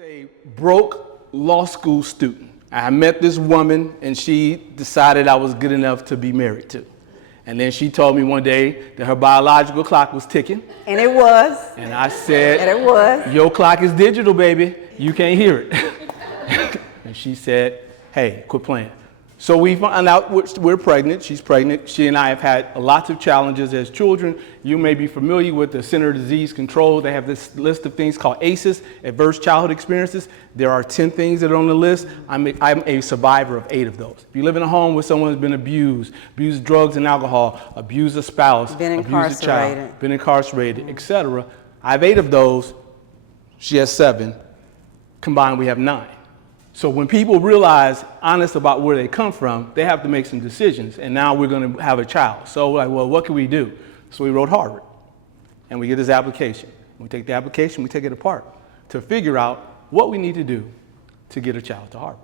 a broke law school student. I met this woman and she decided I was good enough to be married to. And then she told me one day that her biological clock was ticking. And it was. And I said, and it was. Your clock is digital, baby. You can't hear it. And she said, hey, quit playing. So we found out we're pregnant. She's pregnant. She and I have had lots of challenges as children. You may be familiar with the Center for Disease Control. They have this list of things called ACEs, Adverse Childhood Experiences. There are 10 things that are on the list. I'm a survivor of 8 of those. If you live in a home where someone has been abused drugs and alcohol, abused a spouse, abused a child, been incarcerated, etc. I have 8 of those. She has 7. Combined, we have 9. So when people realize honest about where they come from, they have to make some decisions. And now we're going to have a child. So like, well, what can we do? So we wrote Harvard. And we get this application. We take the application, we take it apart to figure out what we need to do to get a child to Harvard.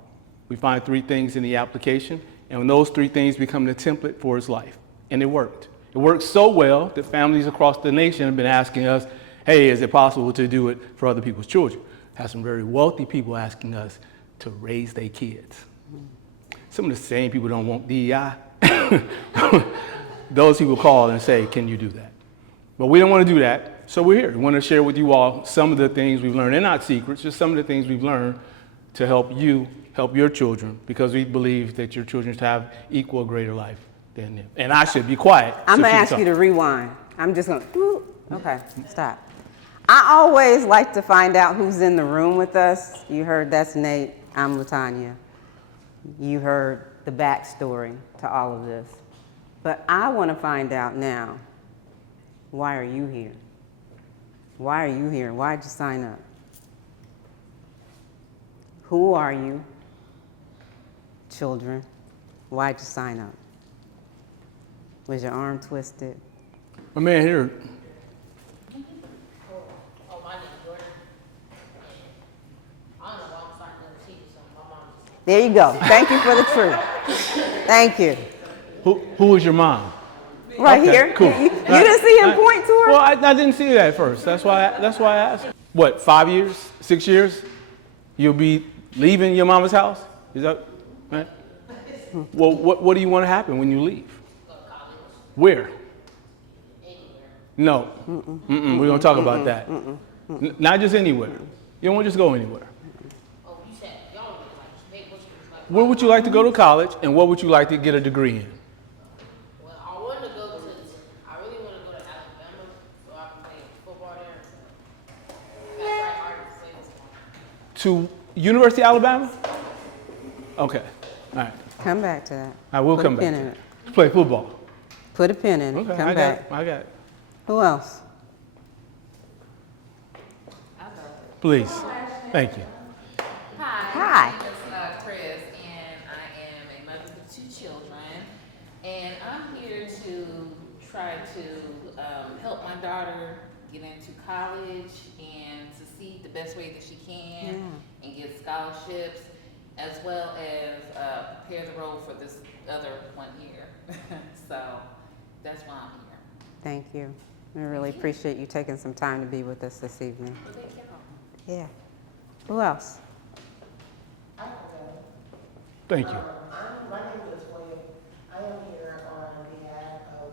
We find 3 things in the application, and when those 3 things become the template for his life. And it worked. It worked so well that families across the nation have been asking us, hey, is it possible to do it for other people's children? Have some very wealthy people asking us to raise their kids. Some of the same people don't want DEI. Those people call and say, can you do that? But we don't want to do that, so we're here. We want to share with you all some of the things we've learned. They're not secrets, just some of the things we've learned to help you help your children, because we believe that your children should have equal or greater life than them. And I should be quiet. I'm going to ask you to rewind. I'm just going to, okay, stop. I always like to find out who's in the room with us. You heard that's Nate. I'm LaTanya. You heard the backstory to all of this. But I want to find out now, why are you here? Why are you here? Why did you sign up? Who are you? Children. Why did you sign up? Was your arm twisted? My man here. There you go. Thank you for the truth. Thank you. Who was your mom? Right okay, here. Cool. You didn't see him point to her? Well, I didn't see that at first. That's why I asked. What, 5 years, 6 years? You'll be leaving your mama's house? Is that right? Well, what do you want to happen when you leave? Where? No. We're going to talk about that. Not just anywhere. You don't want to just go anywhere. Where would you like to go to college, and what would you like to get a degree in? Well, I really want to go to Alabama so I can play football there. I got hard to say this one. To University of Alabama? Okay, all right. Come back to that. I will come back to it. Play football. Put a pin in it. Okay, Come back. I got it. Who else? Please. Thank you. Hi. My name is Chris, and I am a mother with 2 children. And I'm here to try to help my daughter get into college and succeed the best way that she can and get scholarships, as well as prepare the road for this other 1 year. So that's why I'm here. Thank you. We really appreciate you taking some time to be with us this evening. Thank you. Yeah. Who else? Thank you. My name is William. I am here on behalf of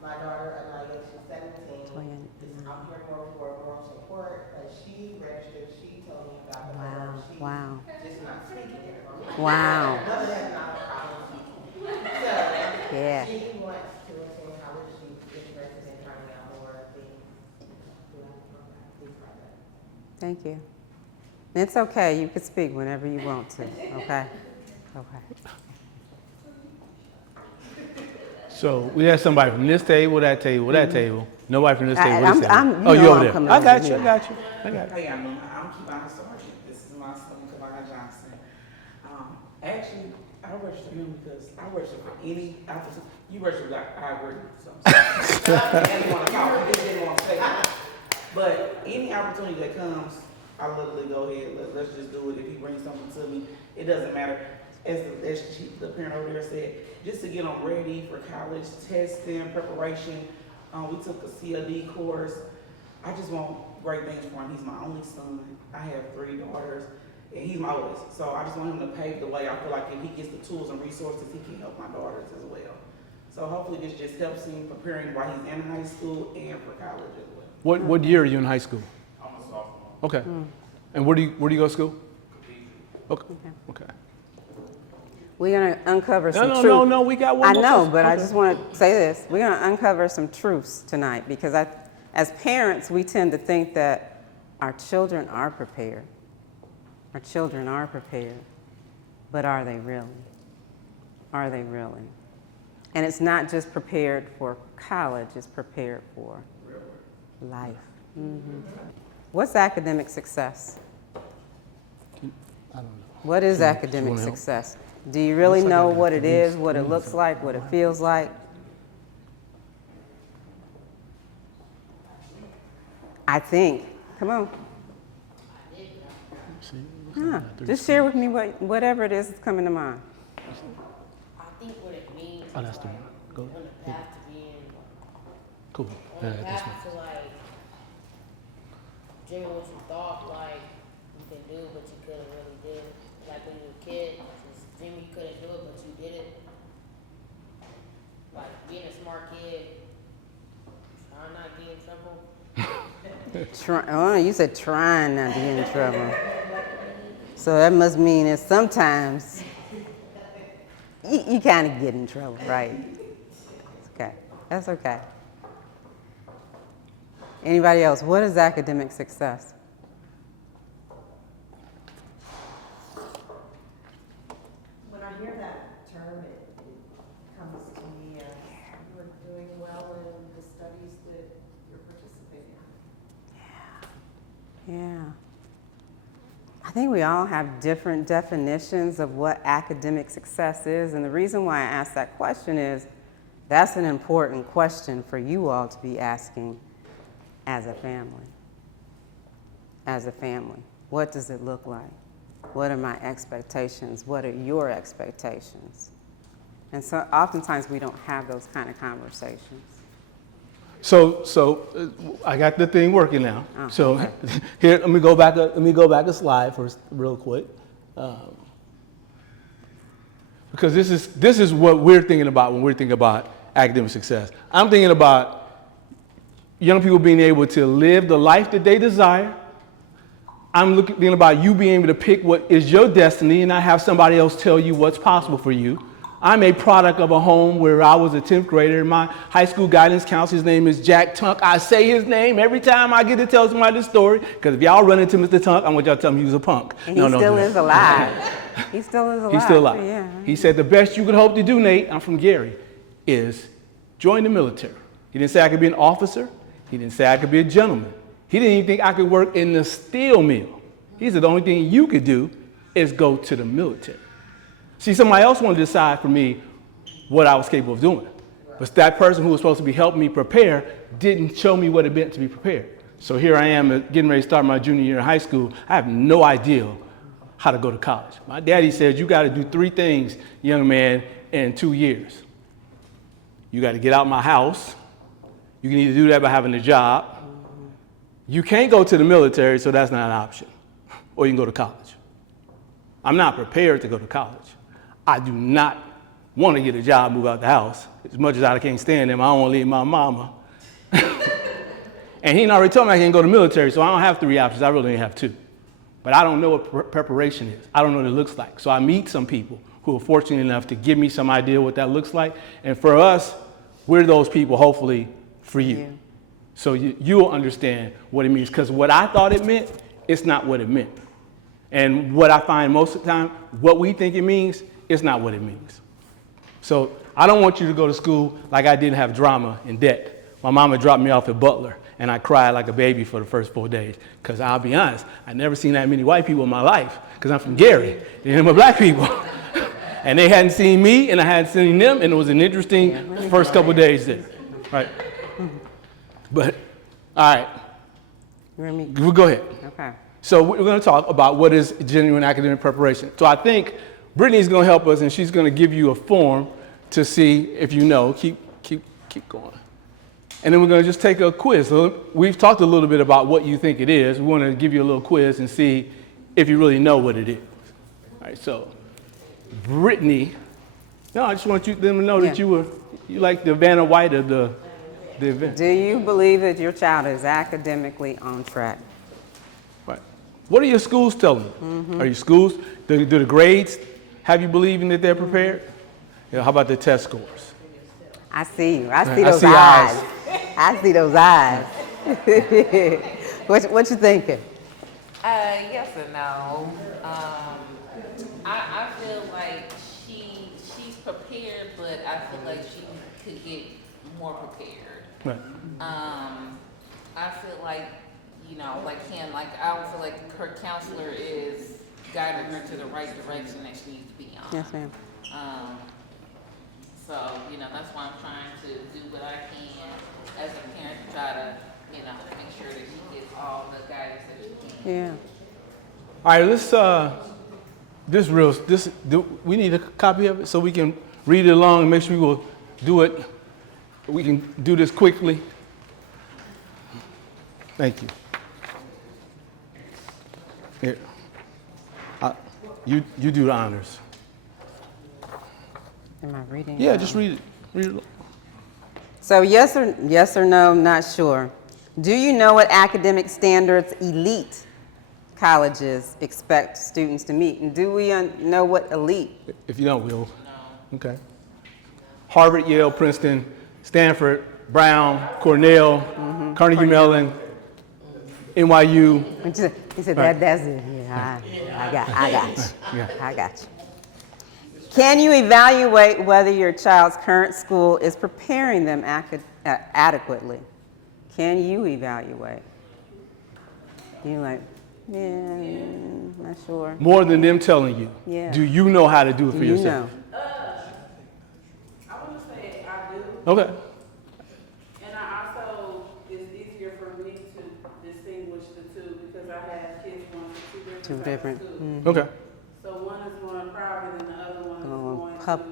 my daughter, Anaya. She's 17. I'm here more for moral support. She registered. She told me about the program. She's just not speaking it for me. Wow. Mother has not a problem speaking. So she wants to attend college. She's interested in finding out more things. Thank you. It's okay. You can speak whenever you want to. Okay. Okay. So we had somebody from this table, that table, that table. Nobody from this table, this table. I'm, Oh, you over I'm there. coming I over got you, here. I got you. Hey, I'm Kivana Sargent. This is my son, Kivana Johnson. Actually, I registered him because I registered for any opportunity. You registered like I registered something. I didn't want to talk. I just didn't want to say it. But any opportunity that comes, I literally go ahead. Let's just do it. If he brings something to me, it doesn't matter. As the parent over there said, just to get them ready for college, testing, preparation. We took a CLD course. I just want great things for him. He's my only son. I have 3 daughters, and he's my oldest. So I just want him to pave the way. I feel like if he gets the tools and resources, he can help my daughters as well. So hopefully this just helps him preparing while he's in high school and for college as well. What year are you in high school? I'm a sophomore. Okay. And where do you go to school? Okay. Okay. We're going to uncover some truth. No, we got one I more know, question. but I Okay. just want to say this. We're going to uncover some truths tonight because as parents, we tend to think that our children are prepared. Our children are prepared. But are they really? Are they really? And it's not just prepared for college, it's prepared for life. What's academic success? I don't know. What is academic wanna help? success? Do you really know what it is, what it looks like, what it feels like? I think. Come on. Yeah. Just share with me whatever it is that's coming to mind. I think what it means Oh, is that's the like one. Go. on the path to being Cool. on Yeah, the this one. path to like doing what you thought like you can do but you couldn't really do. Like when you were a kid, just dream you couldn't do it but you did it. Like being a smart kid, trying not to get in trouble. You said trying not to get in trouble. So that must mean that sometimes you kind of get in trouble, right? Okay, that's okay. Anybody else? What is academic success? When I hear that term, it comes to me as you are doing well in the studies that you're participating in. Yeah. I think we all have different definitions of what academic success is. And the reason why I asked that question is that's an important question for you all to be asking as a family. As a family. What does it look like? What are my expectations? What are your expectations? And so oftentimes we don't have those kind of conversations. So I got the thing working now. Oh, So okay. here, let me go back a slide first, real quick, because this is what we're thinking about when we're thinking about academic success. I'm thinking about young people being able to live the life that they desire. I'm thinking about you being able to pick what is your destiny and not have somebody else tell you what's possible for you. I'm a product of a home where I was a 10th grader. My high school guidance counselor's name is Jack Tunk. I say his name every time I get to tell somebody this story, because if y'all run into Mr. Tunk, I want y'all to tell him he was a punk. And he still is alive. He still is alive. He's still alive. Yeah. He said the best you could hope to do, Nate, I'm from Gary, is join the military. He didn't say I could be an officer. He didn't say I could be a gentleman. He didn't even think I could work in the steel mill. He said the only thing you could do is go to the military. See, somebody else wanted to decide for me what I was capable of doing. But that person who was supposed to be helping me prepare didn't show me what it meant to be prepared. So here I am getting ready to start my junior year in high school. I have no idea how to go to college. My daddy said, you got to do 3 things, young man, in 2 years. You got to get out my house. You can either do that by having a job. You can't go to the military, so that's not an option. Or you can go to college. I'm not prepared to go to college. I do not want to get a job, move out the house. As much as I can't stand him, I don't want to leave my mama. And he already told me I can't go to the military, so I don't have 3 options. I really only have 2. But I don't know what preparation is. I don't know what it looks like. So I meet some people who are fortunate enough to give me some idea what that looks like. And for us, we're those people, hopefully, for you. Yeah. So you'll understand what it means. Because what I thought it meant, it's not what it meant. And what I find most of the time, what we think it means, it's not what it means. So I don't want you to go to school like I didn't have drama and debt. My mama dropped me off at Butler, and I cried like a baby for the first 4 days. Because I'll be honest, I never seen that many white people in my life, because I'm from Gary, and I'm a black people. And they hadn't seen me, and I hadn't seen them, and it was an interesting first couple of days there. Right? But, all right, we'll go ahead. Okay. So we're going to talk about what is genuine academic preparation. So I think Brittany's going to help us, and she's going to give you a form to see if you know. Keep going. and then we're going to just take a quiz. So we've talked a little bit about what you think it is. We want to give you a little quiz and see if you really know what it is. All right, so Brittany, no, I just want them to know that you like the Vanna White of the event. Do you believe that your child is academically on track? Right. What are your schools telling you? Are your schools, do the grades have you believing that they're prepared? Yeah, how about the test scores? I see you. I see those see eyes. eyes. I see those eyes. What you thinking? Yes and no. I feel like she's prepared, but I feel like she could get more prepared. Right. I feel like, like him, like I don't feel like her counselor is guiding her to the right direction that she needs to be on. Yes, ma'am. So, that's why I'm trying to do what I can as a parent to try to, make sure that she gets all the guidance that she can. Yeah. All right, let's, we need a copy of it so we can read it along and make sure we will do it. We can do this quickly. Thank you. Here. You do the honors. Am I reading? Yeah, just read it. Read it. So yes or no, not sure. Do you know what academic standards elite colleges expect students to meet? And do we know what elite? If you don't, we'll. No. Okay. Harvard, Yale, Princeton, Stanford, Brown, Cornell, Carnegie Mellon, NYU. He said Right. that's it. Yeah, I got you. Yeah. I got you. Can you evaluate whether your child's current school is preparing them adequately? Can you evaluate? You're like, yeah, not sure. More than them telling you. Yeah. Do you know how to do it for Do you yourself? know? I want to say I do. Okay. And I also, it's easier for me to distinguish the two because I have kids going to two different schools. Okay. So one is going private and the other one is going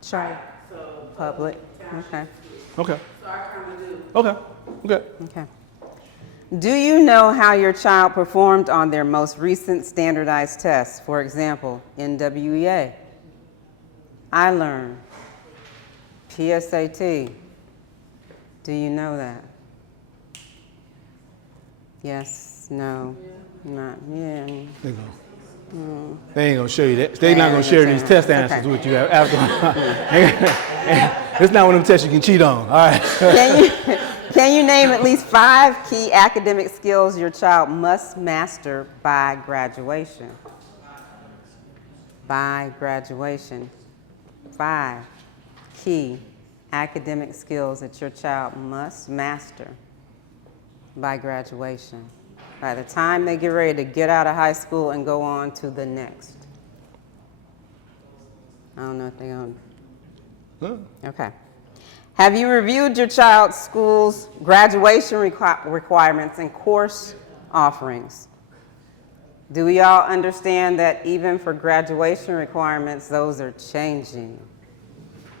Try so public. Okay. Okay. So I kind of do. Okay. Okay. Okay. Do you know how your child performed on their most recent standardized tests? For example, NWEA, iLearn, PSAT. Do you know that? Yes, no, not, yeah. There you go. They ain't gonna show you that. They're not gonna share these test answers with you after. It's not one of them tests you can cheat on. All right. Can you name at least 5 key academic skills your child must master by graduation? By graduation. 5 key academic skills that your child must master by graduation. By the time they get ready to get out of high school and go on to the next. I don't know if they're going to. Okay. Have you reviewed your child's school's graduation requirements and course offerings? Do we all understand that even for graduation requirements, those are changing?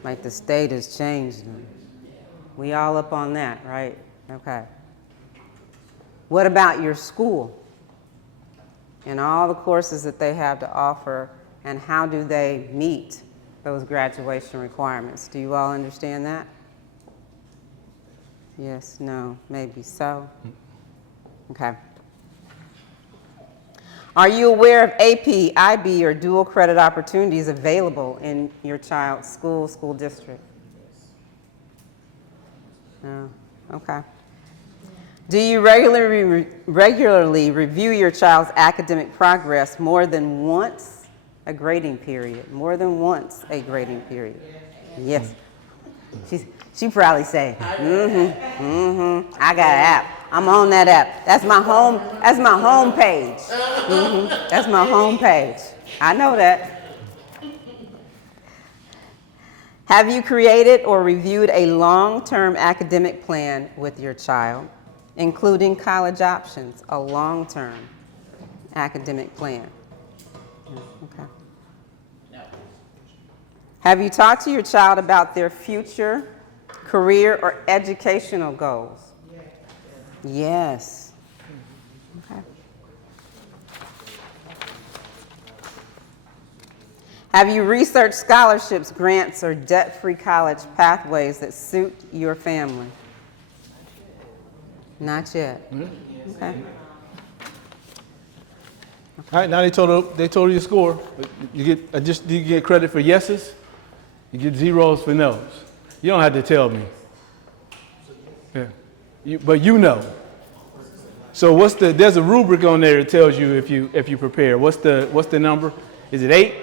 Like the state is changing. We all up on that, right? Okay. What about your school and all the courses that they have to offer, and how do they meet those graduation requirements? Do you all understand that? Yes, no, maybe so. Okay. Are you aware of AP, IB, or dual credit opportunities available in your child's school district? No, okay. Do you regularly review your child's academic progress more than once a grading period? More than once a grading period? Yes. She probably say, I got an app. I'm on that app. That's my home page. That's my home page. I know that. Have you created or reviewed a long-term academic plan with your child, including college options, a long-term academic plan? Okay. No. Have you talked to your child about their future career or educational goals? Yes. Okay. Have you researched scholarships, grants, or debt-free college pathways that suit your family? Not yet. Okay. All right, now they told you your score. You get credit for yeses. You get zeros for nos. You don't have to tell me. Yeah. But you know. So there's a rubric on there that tells you if you prepare. What's the number? Is it 8?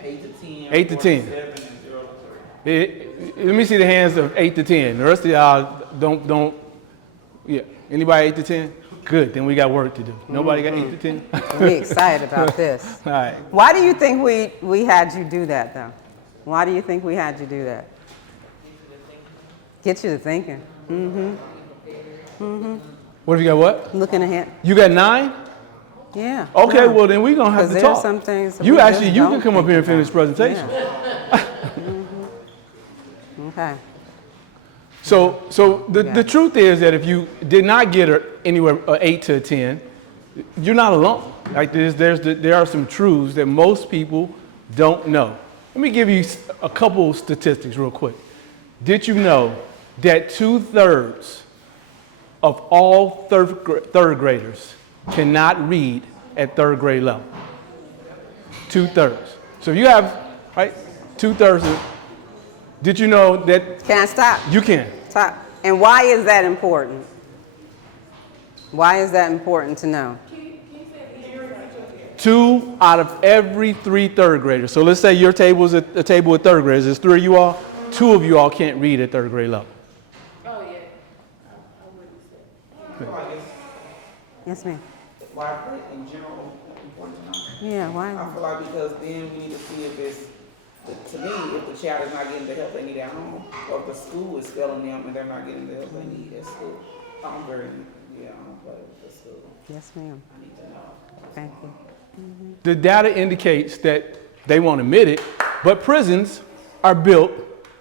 8 to 10. 8 to 10. 7 and 0 to 3. Let me see the hands of 8 to 10. The rest of y'all don't. Yeah. Anybody 8 to 10? Good. Then we got work to do. Nobody got 8 to 10? We're excited about this. All right. Why do you think we had you do that, though? Why do you think we had you do that? Get you to thinking. What have you got? What? Looking ahead. You got 9? Yeah. Okay. No. Well, then we're gonna have 'Cause to there are talk. some things that You we just can don't come up think here and finish about. presentation. Yeah. Okay. So the truth is that if you did not get anywhere 8 to 10, you're not alone. Like there are some truths that most people don't know. Let me give you a couple statistics real quick. Did you know that 2/3 of all third graders cannot read at third grade level? 2/3. So if you have, right, 2/3 of, did you know that Can I stop? you can? Stop. And why is that important? Why is that important to know? 2 out of every 3 third graders. So let's say your table is a table with third graders. There's 3 of you all. 2 of you all can't read at third grade level. Oh, yeah. Yes, ma'am. Why is that in general important to know? Yeah, why? I feel like because then we need to see if it's, to me, if the child is not getting the help they need at home, or if the school is failing them and they're not getting the help they need at school. I don't play with the school. Yes, ma'am. I need to know. Thank you. The data indicates that they won't admit it, but prisons are built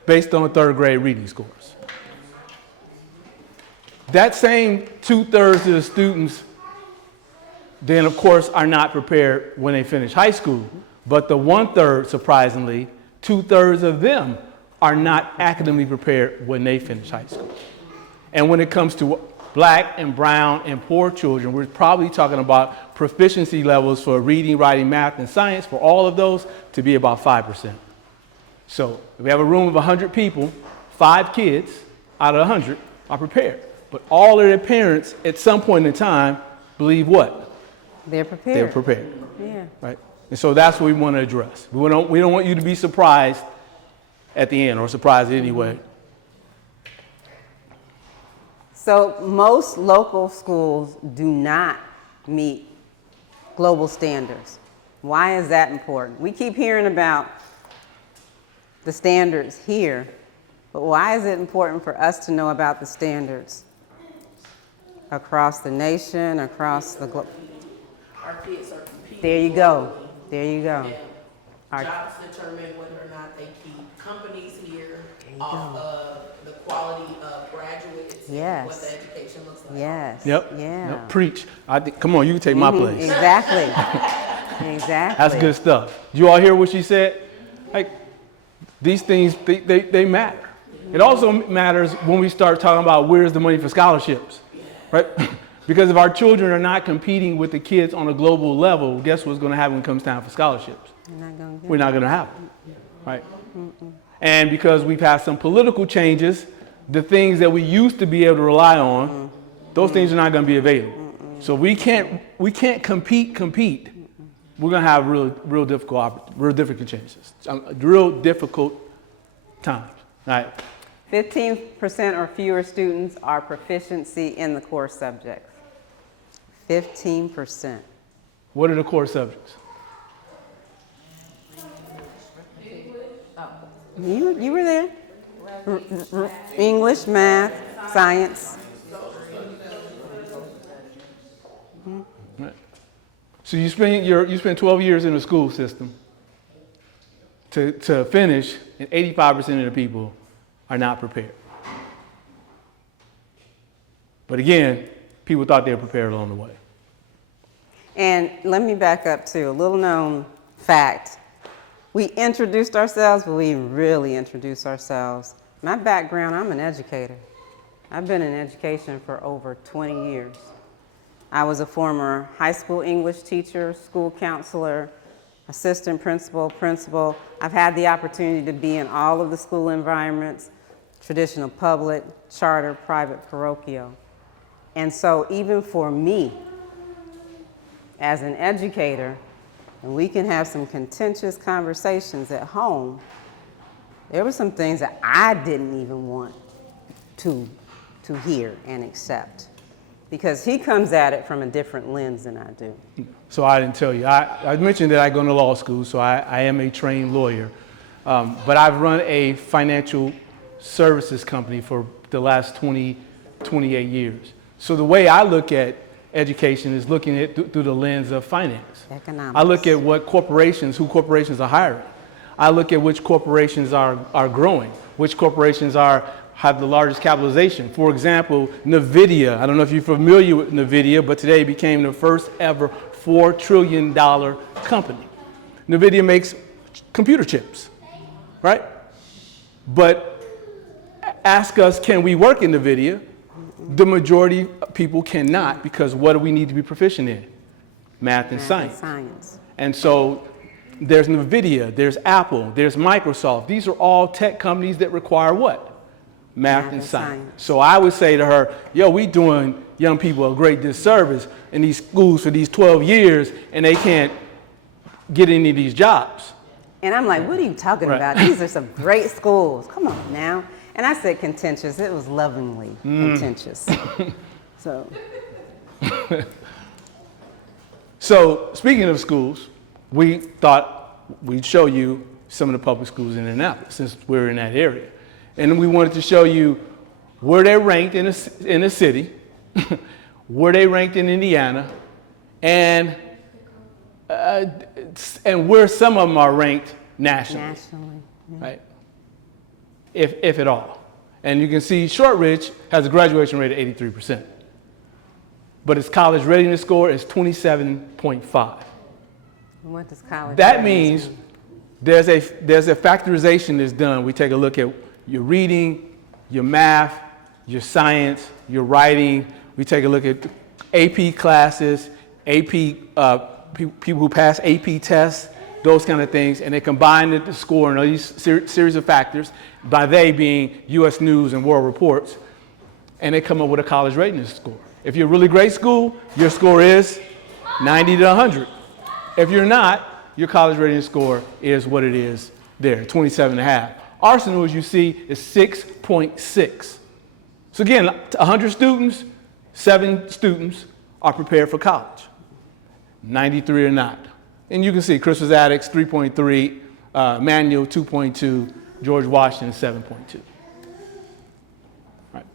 based on third grade reading scores. That same 2/3 of the students then of course are not prepared when they finish high school, but the 1/3, surprisingly, 2/3 of them are not academically prepared when they finish high school. And when it comes to Black and brown and poor children, we're probably talking about proficiency levels for reading, writing, math, and science for all of those to be about 5%. So if we have a room of 100 people, 5 kids out of 100 are prepared. But all of their parents at some point in time believe what? They're prepared. They're prepared, Yeah. right? And so that's what we want to address. We don't want you to be surprised at the end, or surprised anyway. So most local schools do not meet global standards. Why is that important? We keep hearing about the standards here, but why is it important for us to know about the standards across the nation, across the globe? Our kids are competing. There you go. There you go. And Our- jobs determine whether or not they keep companies here off of the quality of graduates. Yes. What the education looks like. Yes. Yep. Yeah. Yep. Preach. Come on, you can take my place. Exactly. Exactly. That's good stuff. Did you all hear what she said? Like, these things, they matter. It also matters when we start talking about where's the money for scholarships, right? Because if our children are not competing with the kids on a global level, guess what's going to happen when it comes time for scholarships? We're not going to have them, right? And because we've had some political changes, the things that we used to be able to rely on, those things are not going to be available. So we can't compete. We're going to have real difficult changes, real difficult times, right? 15% or fewer students are proficiency in the core subjects. 15%. What are the core subjects? You were there. English, math, science. Right. So you spend 12 years in the school system to finish, and 85% of the people are not prepared. But again, people thought they were prepared along the way. And let me back up to a little known fact. We introduced ourselves, but we didn't really introduce ourselves. My background, I'm an educator. I've been in education for over 20 years. I was a former high school English teacher, school counselor, assistant principal, principal. I've had the opportunity to be in all of the school environments, traditional public, charter, private, parochial. And so even for me, as an educator, and we can have some contentious conversations at home, there were some things that I didn't even want to hear and accept, because he comes at it from a different lens than I do. So I didn't tell you. I mentioned that I go to law school, so I am a trained lawyer. But I've run a financial services company for the last 28 years. So the way I look at education is looking at through the lens of finance. Economics. I look at who corporations are hiring. I look at which corporations are growing, which corporations have the largest capitalization. For example, NVIDIA. I don't know if you're familiar with NVIDIA, but today it became the first ever $4 trillion company. NVIDIA makes computer chips, right? But ask us, can we work in NVIDIA? The majority of people cannot, because what do we need to be proficient in? Math and science. And so there's NVIDIA, there's Apple, there's Microsoft. These are all tech companies that require what? Math and science. So I would say to her, yo, we doing young people a great disservice in these schools for these 12 years, and they can't get any of these jobs. And I'm like, what are you talking about? These are some great schools. Come on now. And I said contentious. It was lovingly contentious. So. So speaking of schools, we thought we'd show you some of the public schools in Indianapolis, since we're in that area. And we wanted to show you where they're ranked in the city, where they ranked in Indiana, and where some of them are ranked nationally. Right? If at all. And you can see Shortridge has a graduation rate of 83%. But its college readiness score is 27.5. What does college That means there's a factorization that's done. We take a look at your reading, your math, your science, your writing. We take a look at AP classes, AP people who pass AP tests, those kind of things, and they combine the score in these series of factors, by they being U.S. News and World Reports, and they come up with a college readiness score. If you're a really great school, your score is 90 to 100. If you're not, your college readiness score is what it is there, 27.5. Arsenal, as you see, is 6.6. So again, 100 students, 7 students are prepared for college. 93 are not. And you can see Christmas Addicts 3.3, Manual 2.2, George Washington 7.2. Right.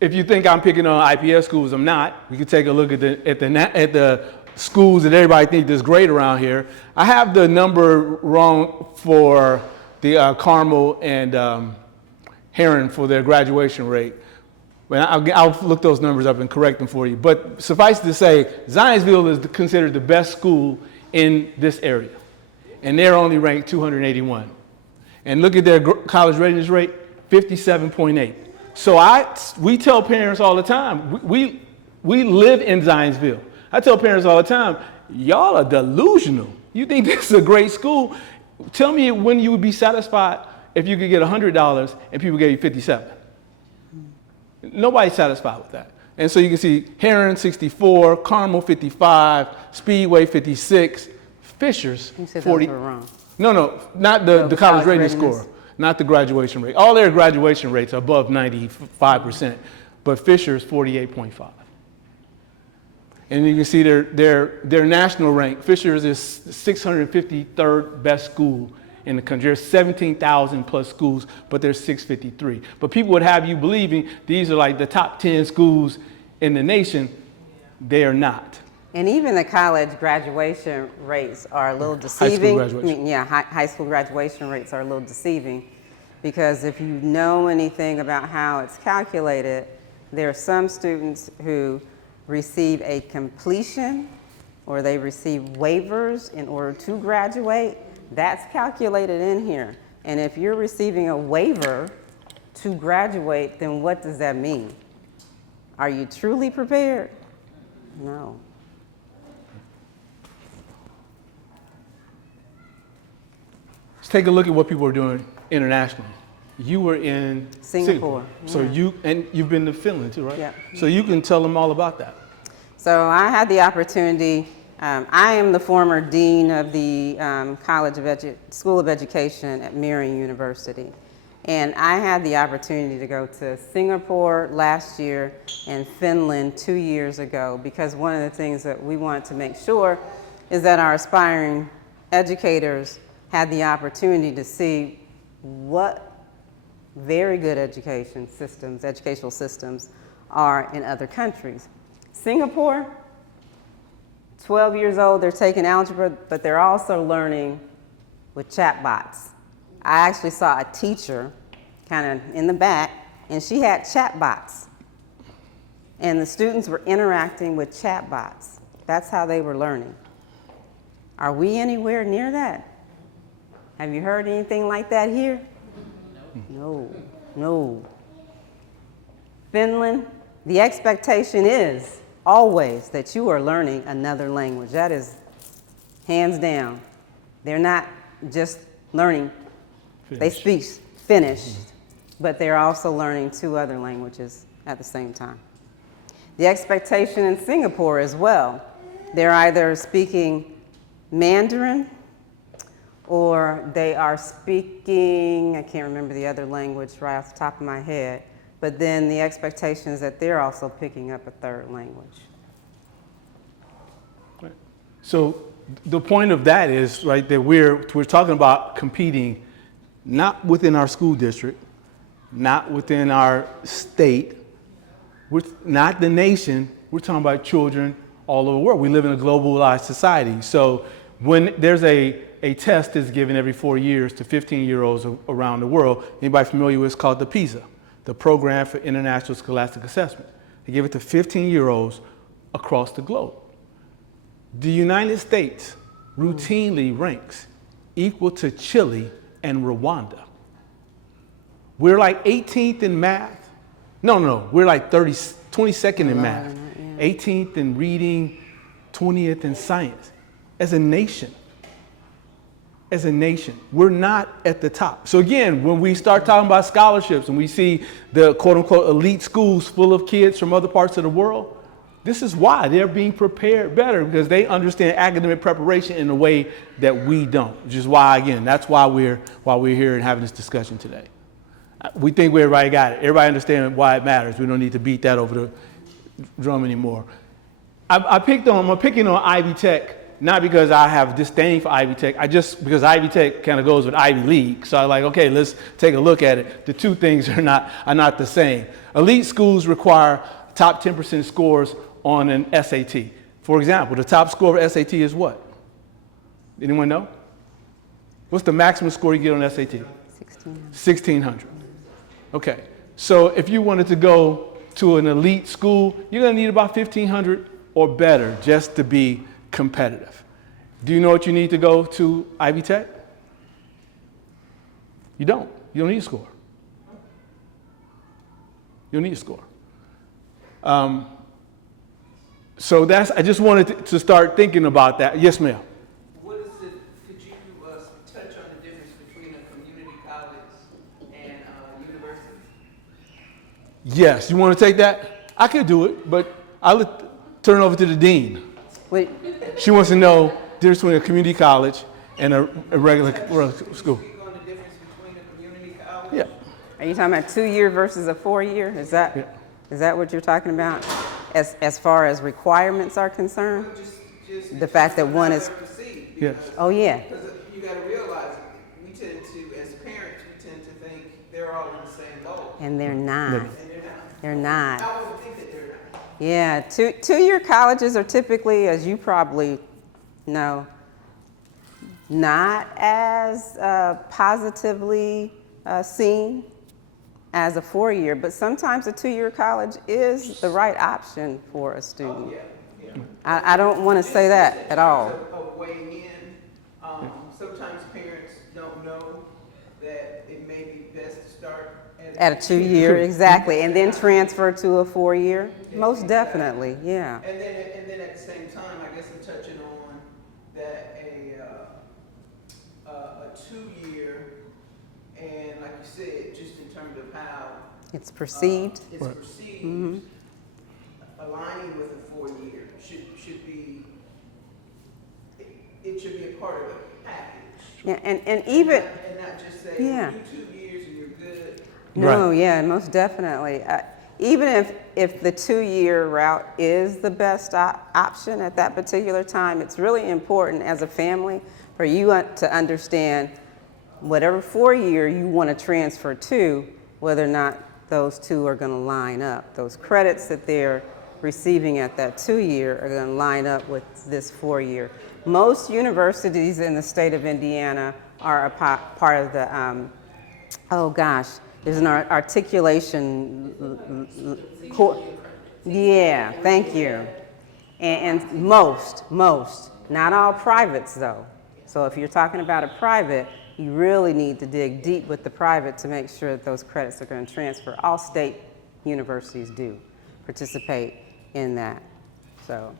If you think I'm picking on IPS schools, I'm not. We can take a look at the schools that everybody thinks is great around here. I have the number wrong for the Carmel and Heron for their graduation rate. I'll look those numbers up and correct them for you. But suffice to say, Zionsville is considered the best school in this area. And they're only ranked 281. And look at their college readiness rate, 57.8. So we tell parents all the time, we live in Zionsville. I tell parents all the time, y'all are delusional. You think this is a great school? Tell me when you would be satisfied if you could get $100 and people gave you 57. Nobody's satisfied with that. And so you can see Heron 64, Carmel 55, Speedway 56, Fisher's 40. You said those were wrong. No, not the college readiness score, not the graduation rate. All their graduation rates are above 95%, but Fisher's 48.5. And you can see their national rank. Fisher's is 653rd best school in the country. There's 17,000 plus schools, but there's 653. But people would have you believing these are like the top 10 schools in the nation. They are not. And even the college graduation rates are a little deceiving. High school graduation. High school graduation rates are a little deceiving. Because if you know anything about how it's calculated, there are some students who receive a completion or they receive waivers in order to graduate. That's calculated in here. And if you're receiving a waiver to graduate, then what does that mean? Are you truly prepared? No. Let's take a look at what people are doing internationally. You were in Singapore. So you've been to Finland too, right? Yeah. So you can tell them all about that. So I had the opportunity, I am the former dean of the School of Education at Marian University. And I had the opportunity to go to Singapore last year and Finland 2 years ago, because one of the things that we want to make sure is that our aspiring educators had the opportunity to see what very good educational systems are in other countries. Singapore, 12 years old, they're taking algebra, but they're also learning with chatbots. I actually saw a teacher kind of in the back, and she had chatbots. And the students were interacting with chatbots. That's how they were learning. Are we anywhere near that? Have you heard anything like that here? No, no. Finland, the expectation is always that you are learning another language. That is hands down. They're not just learning, they speak Finnish, but they're also learning 2 other languages at the same time. The expectation in Singapore as well, they're either speaking Mandarin or they are speaking, I can't remember the other language right off the top of my head, but then the expectation is that they're also picking up a 3rd language. Right. So the point of that is, right, that we're talking about competing not within our school district, not within our state, not the nation, we're talking about children all over the world. We live in a globalized society. So when there's a test that's given every 4 years to 15-year-olds around the world, anybody familiar with it's called the PISA, the Program for International Scholastic Assessment. They give it to 15-year-olds across the globe. The United States routinely ranks equal to Chile and Rwanda. We're like 18th in math. No, we're like 22nd in math, 18th in reading, 20th in science. As a nation, we're not at the top. So again, when we start talking about scholarships and we see the quote unquote elite schools full of kids from other parts of the world, this is why they're being prepared better, because they understand academic preparation in a way that we don't, which is why, again, that's why we're here and having this discussion today. We think everybody got it. Everybody understands why it matters. We don't need to beat that over the drum anymore. I'm picking on Ivy Tech, not because I have disdain for Ivy Tech, because Ivy Tech kind of goes with Ivy League. So I'm like, okay, let's take a look at it. The two things are not the same. Elite schools require top 10% scores on an SAT. For example, the top score of SAT is what? Anyone know? What's the maximum score you get on SAT? 1600. Okay, so if you wanted to go to an elite school, you're gonna need about 1500 or better just to be competitive. Do you know what you need to go to Ivy Tech? You don't. You don't need a score. You don't need a score. So I just wanted to start thinking about that. Yes, ma'am. What is it, could you touch on the difference between a community college and a university? Yes, you want to take that? I could do it, but I'll turn it over to the dean. Wait, She wants to know the difference between a community college and a regular school. Speak on the difference between a community college? Yeah. are you talking about 2-year versus a 4-year? Is that what you're talking about? As far as requirements are concerned? Just The fact that one is, perceived. Yes. oh yeah, Because you got to realize, we tend to, as parents, we tend to think they're all in the same goal, and they're not. and they're not. They're not. I would think that they're not. Yeah, two-year colleges are typically, as you probably know, not as positively seen as a 4-year, but sometimes a 2-year college is the right option for a student. I don't want to say that at all. Of weighing in, sometimes parents don't know that it may be best to start At a 2-year, exactly, and then transfer to a 4-year. Most definitely, yeah. And then at the same time, I guess I'm touching on that a 2-year, and like you said, just in terms of how It's perceived. it's perceived, aligning with a 4-year should be, it should be a part of the package. Yeah, and even, And not just say, Yeah. do 2 years and you're good. no, yeah, most definitely. Even if the 2-year route is the best option at that particular time, it's really important as a family for you to understand whatever 4-year you want to transfer to, whether or not those two are going to line up. Those credits that they're receiving at that 2-year are going to line up with this 4-year. Most universities in the state of Indiana are a part of the, there's an articulation, yeah, thank you. And most, not all privates though. So if you're talking about a private, you really need to dig deep with the private to make sure that those credits are going to transfer. All state universities do participate in that. So,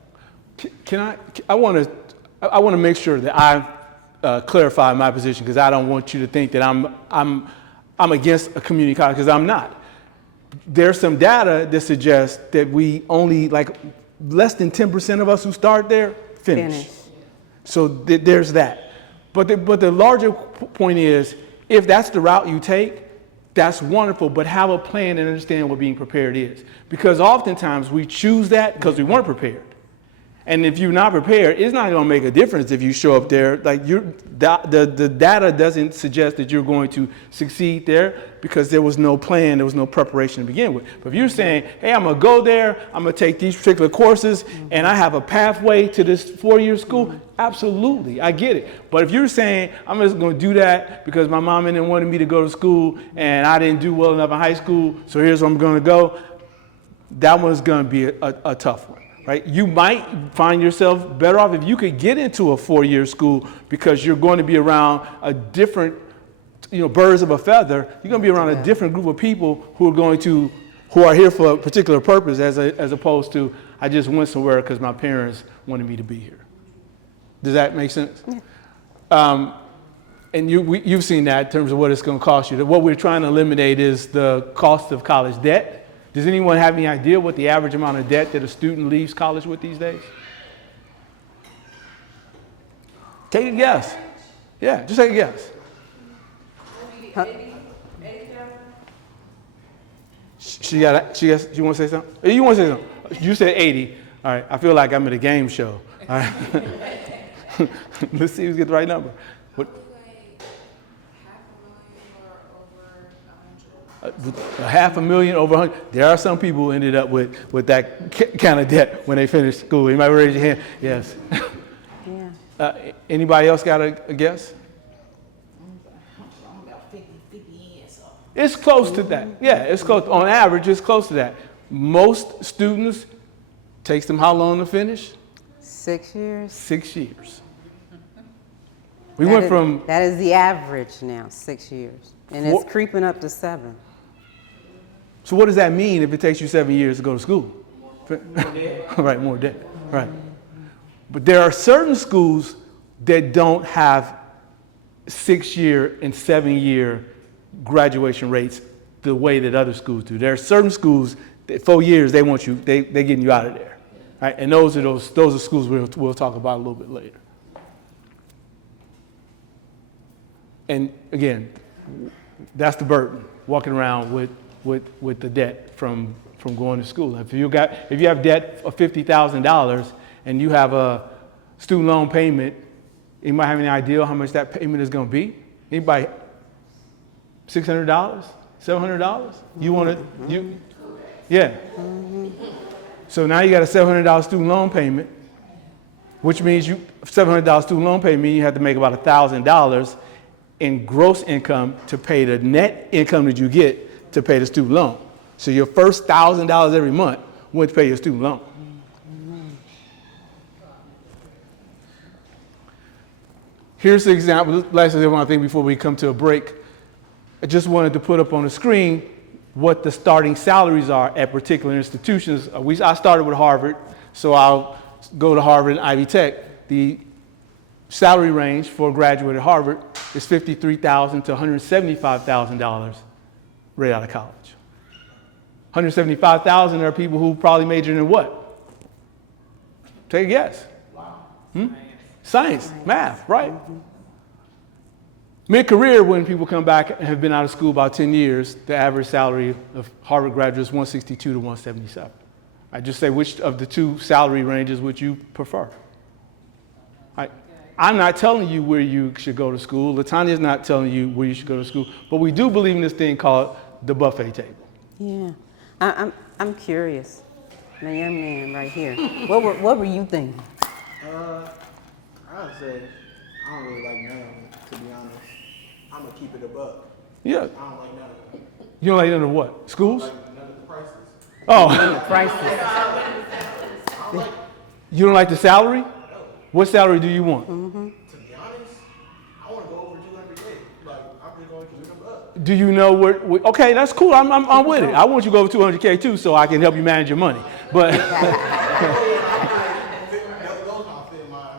I want to make sure that I clarify my position, because I don't want you to think that I'm against a community college, because I'm not. There's some data that suggests that we only, like, less than 10% of us who start there finish. So there's that. But the larger point is, if that's the route you take, that's wonderful, but have a plan and understand what being prepared is. Because oftentimes we choose that because we weren't prepared. And if you're not prepared, it's not going to make a difference if you show up there. Like the data doesn't suggest that you're going to succeed there, because there was no plan, there was no preparation to begin with. But if you're saying, hey, I'm going to go there, I'm going to take these particular courses, and I have a pathway to this 4-year school, absolutely, I get it. But if you're saying, I'm just going to do that because my mom didn't want me to go to school and I didn't do well enough in high school, so here's where I'm going to go, that one's going to be a tough one. Right? You might find yourself better off if you could get into a 4-year school, because you're going to be around a different, birds of a feather. You're going to be around a different group of people who are here for a particular purpose, as opposed to, I just went somewhere because my parents wanted me to be here. Does that make sense? Yeah. And you've seen that in terms of what it's going to cost you. What we're trying to eliminate is the cost of college debt. Does anyone have any idea what the average amount of debt that a student leaves college with these days? Take a guess. Yeah, just take a guess. She want to say something? You want to say something? You said 80. All right, I feel like I'm at a game show. All right. Let's see who's get the right number. What? $500,000 over 100. There are some people who ended up with that kind of debt when they finished school. You might raise your hand. Yes. Yeah. Anybody else got a guess? About 50 years. It's close to that. Yeah, it's close. On average, it's close to that. Most students, takes them how long to finish? 6 years. 6 years. That is the average now, 6 years. And it's creeping up to 7. So what does that mean if it takes you 7 years to go to school? More debt. Right, more debt. Right. But there are certain schools that don't have 6-year and 7-year graduation rates the way that other schools do. There are certain schools that 4 years they're getting you out of there. Right? And those are schools we'll talk about a little bit later. And again, that's the burden, walking around with the debt from going to school. If you have debt of $50,000 and you have a student loan payment, anybody have any idea how much that payment is going to be? Anybody? $600? $700? You want to? Yeah. So now you got a $700 student loan payment, which means $700 student loan payment, you have to make about $1,000. in gross income to pay the net income that you get to pay the student loan. So your first $1,000 every month went to pay your student loan. Here's the example. Last one, I think, before we come to a break. I just wanted to put up on the screen what the starting salaries are at particular institutions. I started with Harvard, so I'll go to Harvard and Ivy Tech. The salary range for a graduate at Harvard is $53,000 to $175,000 right out of college. $175,000 are people who probably majored in what? Take a guess. Wow. Science, math, right? Mid-career, when people come back and have been out of school about 10 years, the average salary of Harvard graduates is $162 to $177. I just say, which of the two salary ranges would you prefer? I'm not telling you where you should go to school. LaTanya's not telling you where you should go to school. But we do believe in this thing called the buffet table. Yeah. I'm curious. The young man right here. What were you thinking? I would say I don't really like none of them, to be honest. I'm gonna keep it a buck. Yeah. I don't like none of them. You don't like none of what? Schools? Like none of the prices. Oh. Prices. You don't like the salary? What salary do you want? To be honest, I want to go over 200K. Like, I'm just going to keep it a buck. Do you know where? Okay, that's cool. I'm with it. I want you to go over 200K too, so I can help you manage your money. But Those don't fit my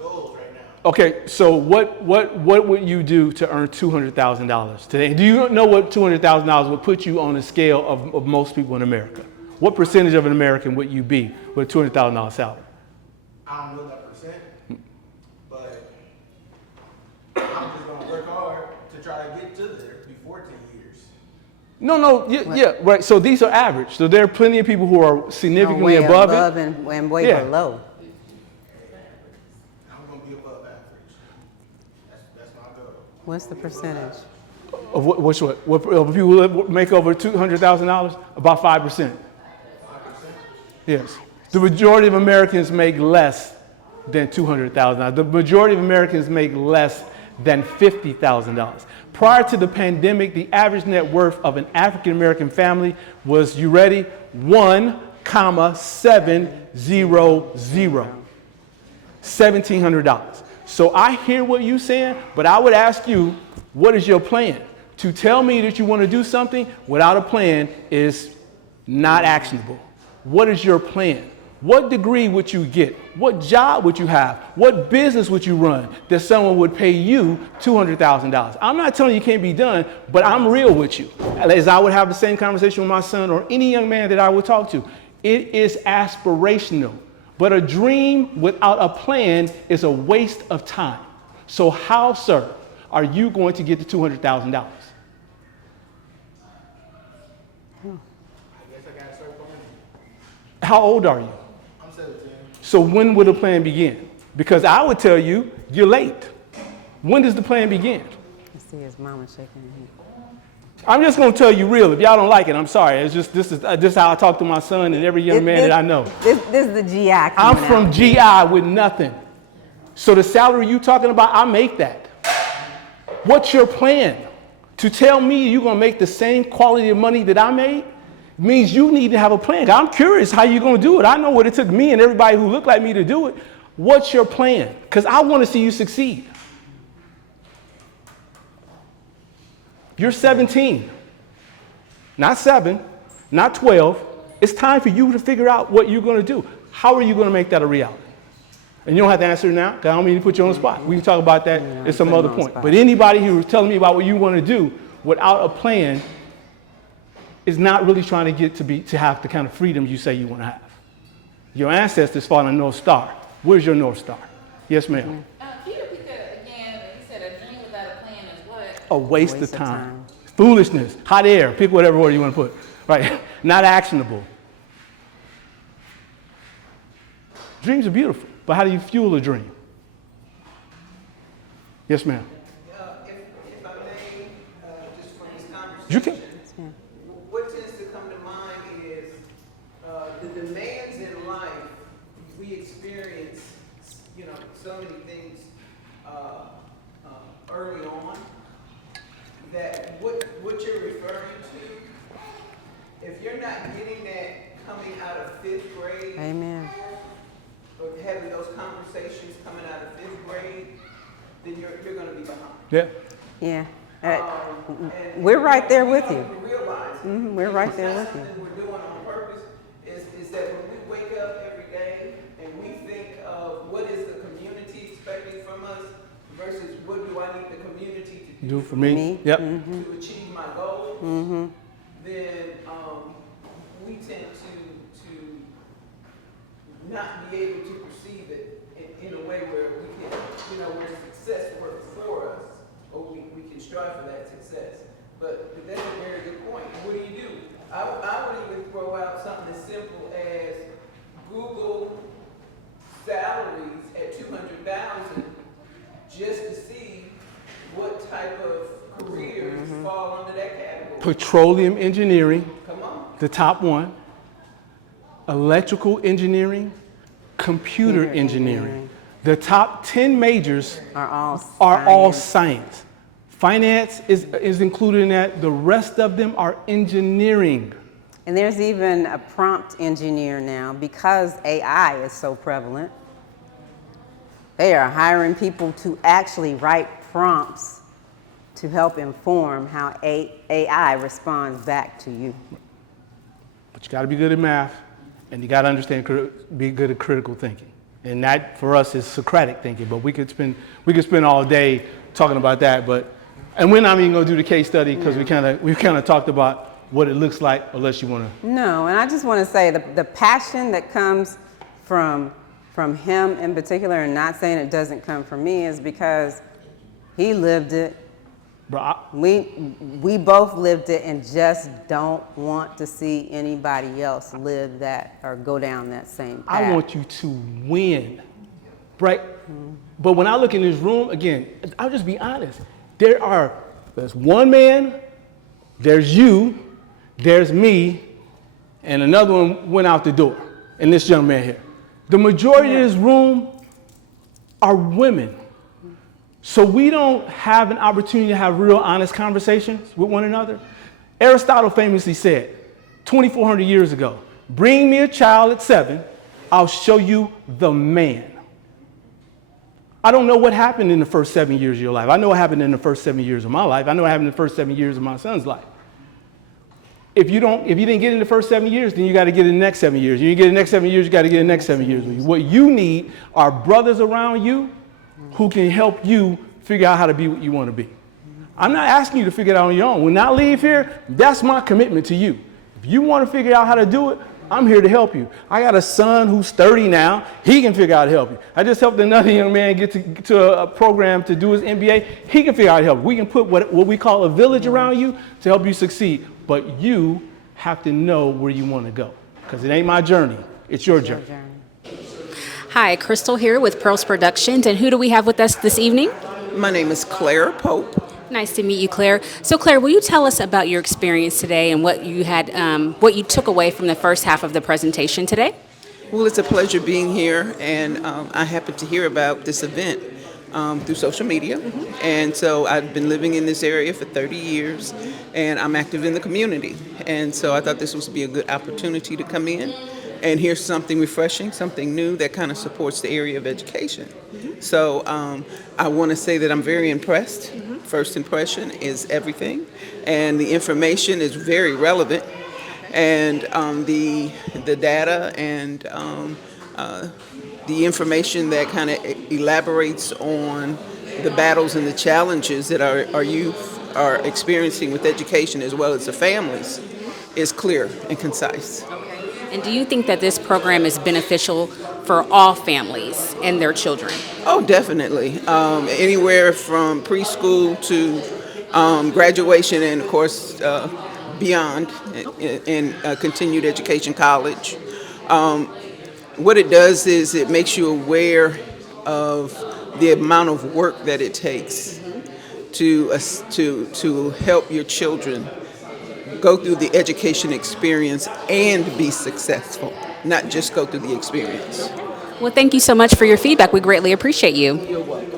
goals right now. okay, so what would you do to earn $200,000 today? Do you know what $200,000 would put you on the scale of most people in America? What percentage of an American would you be with a $200,000 salary? I don't know that percent, but I'm just going to work hard to try to get to there before 10 years. No, yeah, right. So these are average. So there are plenty of people who are significantly way above above it. and way Yeah. below. I'm going to be above average. That's my goal. What's the percentage? Of what of people that make over $200,000? About 5%. 5%? Yes. The majority of Americans make less than $200,000. The majority of Americans make less than $50,000. Prior to the pandemic, the average net worth of an African American family was, you ready? $1,700. $1,700. So I hear what you're saying, but I would ask you, what is your plan? To tell me that you want to do something without a plan is not actionable. What is your plan? What degree would you get? What job would you have? What business would you run that someone would pay you $200,000? I'm not telling you it can't be done, but I'm real with you. As I would have the same conversation with my son or any young man that I would talk to. It is aspirational, but a dream without a plan is a waste of time. So how, sir, are you going to get the $200,000? I guess I got to start planning. How old are you? I'm 17. So when would the plan begin? Because I would tell you, you're late. When does the plan begin? I see his mama shaking her head. I'm just going to tell you real. If y'all don't like it, I'm sorry. It's just this is how I talk to my son and every young man that I know. This is the GI. I'm from GI with nothing. So the salary you talking about, I make that. What's your plan? To tell me you're going to make the same quality of money that I made means you need to have a plan. I'm curious how you're going to do it. I know what it took me and everybody who looked like me to do it. What's your plan? Because I want to see you succeed. You're 17, not 7, not 12. It's time for you to figure out what you're going to do. How are you going to make that a reality? And you don't have to answer it now, because I don't mean to put you on the spot. We can talk about that at some other point. But anybody who is telling me about what you want to do without a plan is not really trying to get to have the kind of freedom you say you want to have. Your ancestors fought on a North Star. Where's your North Star? Yes, ma'am. Can you repeat that again? You said a dream without a plan is what? A waste of time. Foolishness, hot air, pick whatever word you want to put. Right? Not actionable. Dreams are beautiful, but how do you fuel a dream? Yes, ma'am. If I may, just from this conversation. You can. What tends to come to mind is the demands in life. We experience, so many things early on, that what you're referring to, if you're not getting that coming out of 5th grade, Amen. or having those conversations coming out of 5th grade, then you're gonna be behind. Yeah. Yeah. And We're right there with you. We realize it. We're right there It's with not you. something we're doing on purpose, is that when we wake up every day and we think of what is the community expecting from us versus what do I need the community to Do for me. Yep. to achieve my goals, then we tend to not be able to perceive it in a way where we can, where success works for us, or we can strive for that success. But that's a very good point. What do you do? I would even throw out something as simple as Google salaries at 200,000 just to see what type of careers fall under that category. Petroleum engineering, Come on. the top one. Electrical engineering, computer engineering. The top 10 majors Are all science. Finance is included in that. The rest of them are engineering. And there's even a prompt engineer now because AI is so prevalent. They are hiring people to actually write prompts to help inform how AI responds back to you. But you got to be good at math, and you got to understand, be good at critical thinking. And that for us is Socratic thinking. But we could spend all day talking about that. And we're not even going to do the case study because we kind of talked about what it looks like, unless you want to. No, and I just want to say the passion that comes from him in particular, and not saying it doesn't come from me, is because he lived it. Bro, We both lived it and just don't want to see anybody else live that or go down that same path. I want you to win, right? But when I look in this room, again, I'll just be honest. There's one man, there's you, there's me, and another one went out the door, and this young man here. The majority of this room are women. So we don't have an opportunity to have real honest conversations with one another. Aristotle famously said, 2,400 years ago, bring me a child at 7, I'll show you the man. I don't know what happened in the first 7 years of your life. I know what happened in the first 7 years of my life. I know what happened in the first 7 years of my son's life. If you didn't get in the first 7 years, then you got to get in the next 7 years. You get in the next 7 years, you got to get in the next 7 years. What you need are brothers around you who can help you figure out how to be what you want to be. I'm not asking you to figure it out on your own. When I leave here, that's my commitment to you. If you want to figure out how to do it, I'm here to help you. I got a son who's 30 now. He can figure out how to help you. I just helped another young man get to a program to do his MBA. He can figure out how to help you. We can put what we call a village around you to help you succeed. But you have to know where you want to go, because it ain't my journey. It's your journey. Hi, Crystal here with Pearls Productions. And who do we have with us this evening? My name is Claire Pope. Nice to meet you, Claire. So, Claire, will you tell us about your experience today and what you took away from the first half of the presentation today? Well, it's a pleasure being here, and I happened to hear about this event through social media. And so I've been living in this area for 30 years, and I'm active in the community. And so I thought this would be a good opportunity to come in and hear something refreshing, something new that kind of supports the area of education. So I want to say that I'm very impressed. First impression is everything, and the information is very relevant, and the data and the information that kind of elaborates on the battles and the challenges that our youth are experiencing with education as well as the families is clear and concise. And do you think that this program is beneficial for all families and their children? Oh, definitely. Anywhere from preschool to graduation and, of course, beyond in continued education, college. What it does is it makes you aware of the amount of work that it takes to help your children go through the education experience and be successful, not just go through the experience. Well, thank you so much for your feedback. We greatly appreciate you. You're welcome.